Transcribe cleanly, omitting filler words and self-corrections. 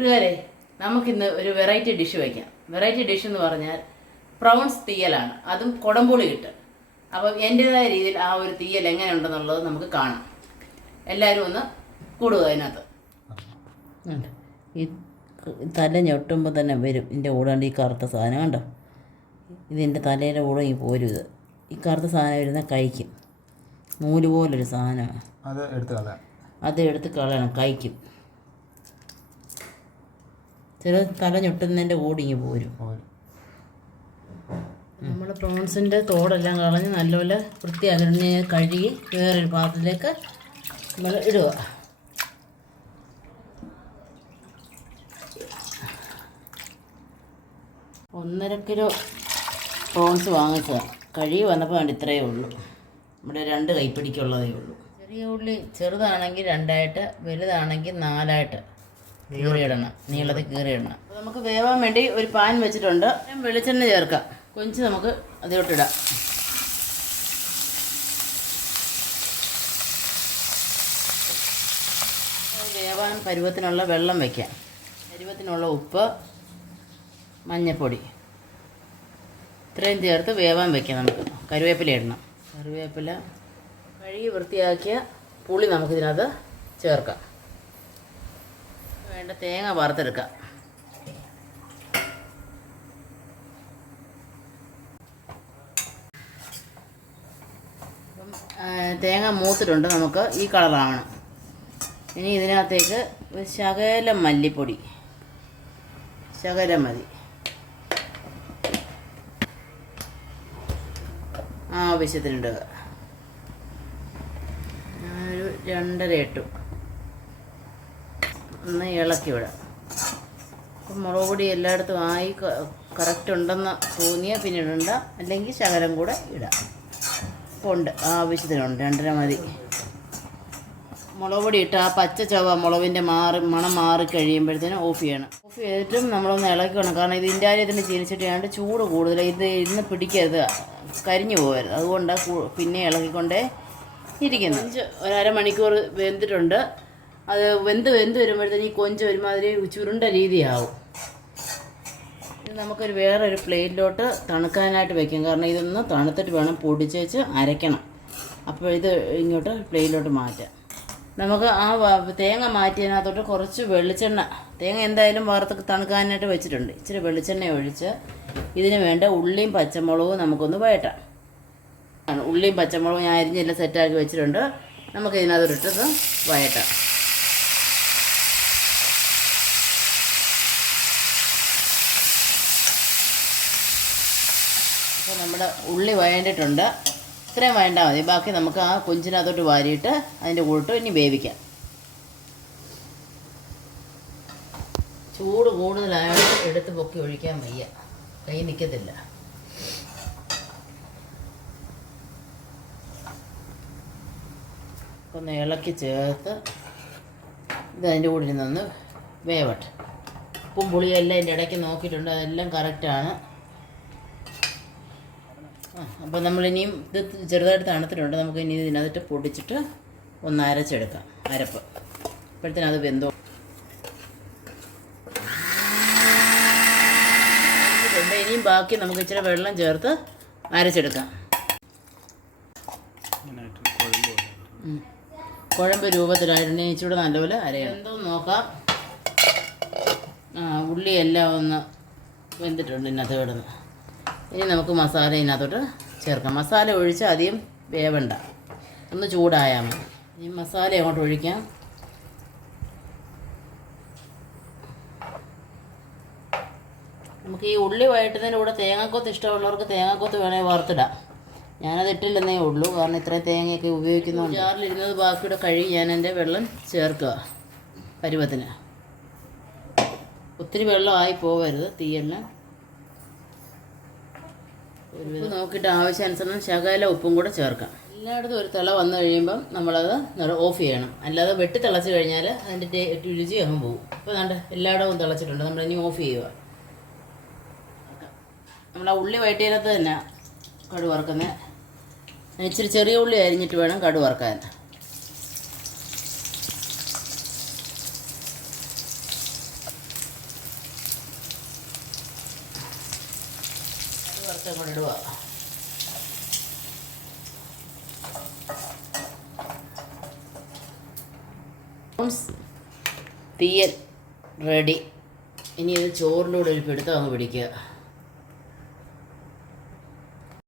കൂട്ടുകാരെ, നമുക്കിന്ന് ഒരു വെറൈറ്റി ഡിഷ് വയ്ക്കാം. വെറൈറ്റി ഡിഷ് എന്ന് പറഞ്ഞാൽ പ്രൗൺസ് തീയലാണ്, അതും കുടംപുളി ഇട്ട്. അപ്പം എൻ്റേതായ രീതിയിൽ ആ ഒരു തീയൽ എങ്ങനെയുണ്ടെന്നുള്ളത് നമുക്ക് കാണാം. എല്ലാവരും ഒന്ന് കൂടുക അതിനകത്ത്. ഈ തല ഞൊട്ടുമ്പോൾ തന്നെ വരും ഇതിൻ്റെ കൂടെ ഈ കറുത്ത സാധനം കണ്ടോ. ഇതിൻ്റെ തലയുടെ കൂടെ ഈ പോരും. ഈ കറുത്ത സാധനം വരുന്ന കഴിക്കും. നൂല് പോലൊരു സാധനമാണ്. അത് എടുത്ത് കളയണം, കഴിക്കും. ചില തല ഞൊട്ടുന്നതിൻ്റെ കൂടെ ഇങ്ങനെ പോരും. നമ്മൾ പ്രോൺസിൻ്റെ തോടെല്ലാം കളഞ്ഞ് നല്ലപോലെ വൃത്തിയാക്കി കഴുകി വേറൊരു പാത്രത്തിലേക്ക് നമ്മൾ ഇടുക. ഒന്നര കിലോ പ്രോൺസ് വാങ്ങിച്ചതാണ്. കഴുകി വന്നപ്പോൾ വേണ്ട ഇത്രയേ ഉള്ളൂ. നമ്മുടെ 2 കൈപ്പിടിക്കുള്ളതേ ഉള്ളൂ. ചെറിയ ഉള്ളി ചെറുതാണെങ്കിൽ 2ആയിട്ട്, വലുതാണെങ്കിൽ 4ആയിട്ട് കീറിയിടണം, നീളത്തിൽ കീറിയിടണം. അപ്പോൾ നമുക്ക് വേവാൻ വേണ്ടി ഒരു പാൻ വെച്ചിട്ടുണ്ട്. വെളിച്ചെണ്ണ ചേർക്കാം. കൊഞ്ച് നമുക്ക് അതിലോട്ടിടാം. വേവാൻ പരുവത്തിനുള്ള വെള്ളം വയ്ക്കാം. പരുവത്തിനുള്ള ഉപ്പ്, മഞ്ഞൾപ്പൊടി ഇത്രയും ചേർത്ത് വേവാൻ വയ്ക്കാം. നമുക്ക് കറിവേപ്പില ഇടണം. കറിവേപ്പില കഴുകി വൃത്തിയാക്കിയ പുളി നമുക്കിതിനകത്ത് ചേർക്കാം. വേണ്ട തേങ്ങ വറുത്തെടുക്കാം. അപ്പം തേങ്ങ മൂത്തിട്ടുണ്ട്. നമുക്ക് ഈ കളറാവണം. ഇനി ഇതിനകത്തേക്ക് ഒരു ശകലം മല്ലിപ്പൊടി, ശകലം മതി, ആവശ്യത്തിനുണ്ട്. ഒരു 2.5 ഇട്ടു. ഒന്ന് ഇളക്കി വിടാം. അപ്പം മുളക് പൊടി എല്ലായിടത്തും ആയി കറക്റ്റ് ഉണ്ടെന്ന് തോന്നിയാൽ പിന്നെ ഇടണ്ട, അല്ലെങ്കിൽ ശകലം കൂടെ ഇടാം. അപ്പോൾ ഉണ്ട്, ആവശ്യത്തിനുണ്ട്. 2.5 മതി. മുളക് പൊടി ഇട്ട് ആ പച്ച ചവ മുളകിൻ്റെ മണം മാറി കഴിയുമ്പോഴത്തേനും ഓഫ് ചെയ്യണം. ഓഫ് ചെയ്തിട്ടും നമ്മളൊന്ന് ഇളക്കി വേണം. കാരണം ഇത് ഇതിൻ്റെ ചീനിച്ചിട്ടാണ്ട് ചൂട് കൂടുതൽ ഇന്ന് പിടിക്കരുത്, കരിഞ്ഞു പോകരുത്. അതുകൊണ്ടാണ് പിന്നെ ഇളക്കിക്കൊണ്ടേ ഇരിക്കുന്നത്. ഒരു അരമണിക്കൂർ വെന്തിട്ടുണ്ട്. അത് വെന്ത് വരുമ്പോഴത്തേന് ഈ കൊഞ്ച് ഒരുമാതിരി ചുരുണ്ട രീതിയാവും. ഇത് നമുക്കൊരു വേറൊരു പ്ലേറ്റിലോട്ട് തണുക്കാനായിട്ട് വയ്ക്കും. കാരണം ഇതൊന്ന് തണുത്തിട്ട് വേണം പൊടിച്ചേച്ച് അരയ്ക്കണം. അപ്പോൾ ഇത് ഇങ്ങോട്ട് പ്ലേറ്റിലോട്ട് മാറ്റാം. നമുക്ക് ആ തേങ്ങ മാറ്റിയതിനകത്തോട്ട് കുറച്ച് വെളിച്ചെണ്ണ, തേങ്ങ എന്തായാലും വറുത്ത് തണുക്കാനായിട്ട് വെച്ചിട്ടുണ്ട്. ഇച്ചിരി വെളിച്ചെണ്ണ ഒഴിച്ച് ഇതിന് വേണ്ട ഉള്ളിയും പച്ചമുളകും നമുക്കൊന്ന് വഴറ്റാം. ഉള്ളിയും പച്ചമുളകും ഞാൻ അരിഞ്ഞെല്ലാം സെറ്റാക്കി വെച്ചിട്ടുണ്ട്. നമുക്ക് ഇതിനകത്തോട്ടിട്ട് വഴറ്റാം. അപ്പോൾ നമ്മുടെ ഉള്ളി വഴണ്ടിട്ടുണ്ട്. ഇത്രയും വേണ്ടാൽ മതി. ബാക്കി നമുക്ക് ആ കൊഞ്ചിനകത്തോട്ട് വാരിയിട്ട് അതിൻ്റെ കൂട്ട് ഇനി വേവിക്കാം. ചൂട് കൂടുതലായിട്ട് എടുത്ത് പൊക്കി ഒഴിക്കാൻ വയ്യ, കൈ നിൽക്കത്തില്ല. ഒന്ന് ഇളക്കി ചേർത്ത് ഇത് അതിൻ്റെ കൂടെ നിന്ന് വേവട്ടെ. ഉപ്പും പുളിയെല്ലാം അതിൻ്റെ ഇടയ്ക്ക് നോക്കിയിട്ടുണ്ട്, അതെല്ലാം കറക്റ്റാണ്. അപ്പോൾ നമ്മളിനിയും ഇത് ചെറുതായിട്ട് തണുത്തിട്ടുണ്ട്. നമുക്ക് ഇനി ഇതിനകത്തിട്ട് പൊടിച്ചിട്ട് ഒന്ന് അരച്ചെടുക്കാം. അരപ്പ് ഇപ്പോഴത്തേനും അത് വെന്തോ. ഇനിയും ബാക്കി നമുക്ക് ഇച്ചിരി വെള്ളം ചേർത്ത് അരച്ചെടുക്കാം. കുഴമ്പ് രൂപത്തിലായിട്ട് ഇച്ചിരി നല്ലപോലെ അരയാം. എന്തോ നോക്കാം. ഉള്ളിയെല്ലാം ഒന്ന് വെന്തിട്ടുണ്ട് ഇതിനകത്ത് കിടന്ന്. ഇനി നമുക്ക് മസാല ഇതിനകത്തോട്ട് ചേർക്കാം. മസാല ഒഴിച്ച് അധികം വേവണ്ട, ഒന്ന് ചൂടായാൽ മതി. ഈ മസാല അങ്ങോട്ട് ഒഴിക്കാം. നമുക്ക് ഈ ഉള്ളി വഴറ്റുന്നതിൻ്റെ കൂടെ തേങ്ങാക്കൊത്ത് ഇഷ്ടമുള്ളവർക്ക് തേങ്ങാക്കൊത്ത് വേണേൽ വറുത്തിടാം. ഞാനത് ഇട്ടില്ലെന്നേ ഉള്ളൂ, കാരണം ഇത്രയും തേങ്ങയൊക്കെ ഉപയോഗിക്കുന്നതുകൊണ്ട്. ജാറിലിരുന്നത് ബാക്കിയുടെ കഴുകി ഞാൻ എൻ്റെ വെള്ളം ചേർക്കുക പരുവത്തിന്. ഒത്തിരി വെള്ളമായി പോകരുത് തീയെല്ലാം. ഉപ്പ് നോക്കിയിട്ട് ആവശ്യാനുസരണം ശകല ഉപ്പും കൂടെ ചേർക്കാം. എല്ലായിടത്തും ഒരു തിള വന്നു കഴിയുമ്പം നമ്മളത് ഓഫ് ചെയ്യണം. അല്ലാതെ വെട്ടി തിളച്ച് കഴിഞ്ഞാൽ അതിൻ്റെ രുചി അങ്ങ് പോകും. ഇപ്പോൾ വേണ്ട എല്ലായിടവും തിളച്ചിട്ടുണ്ട്. നമ്മളിനി ഓഫ് ചെയ്യുക. നമ്മൾ ആ ഉള്ളി വഴറ്റിയതിനകത്ത് തന്നെ കടുക് വറുക്കുന്നത്. ഇച്ചിരി ചെറിയ ഉള്ളി അരിഞ്ഞിട്ട് വേണം കടുക് വറുക്കാൻ. കുറച്ചങ്ങോട്ട് ഇടുക. തീയൽ റെഡി. ഇനി ഇത് ചോറിലൂടെ ഒരു പിടുത്തം അങ്ങ് പിടിക്കുക.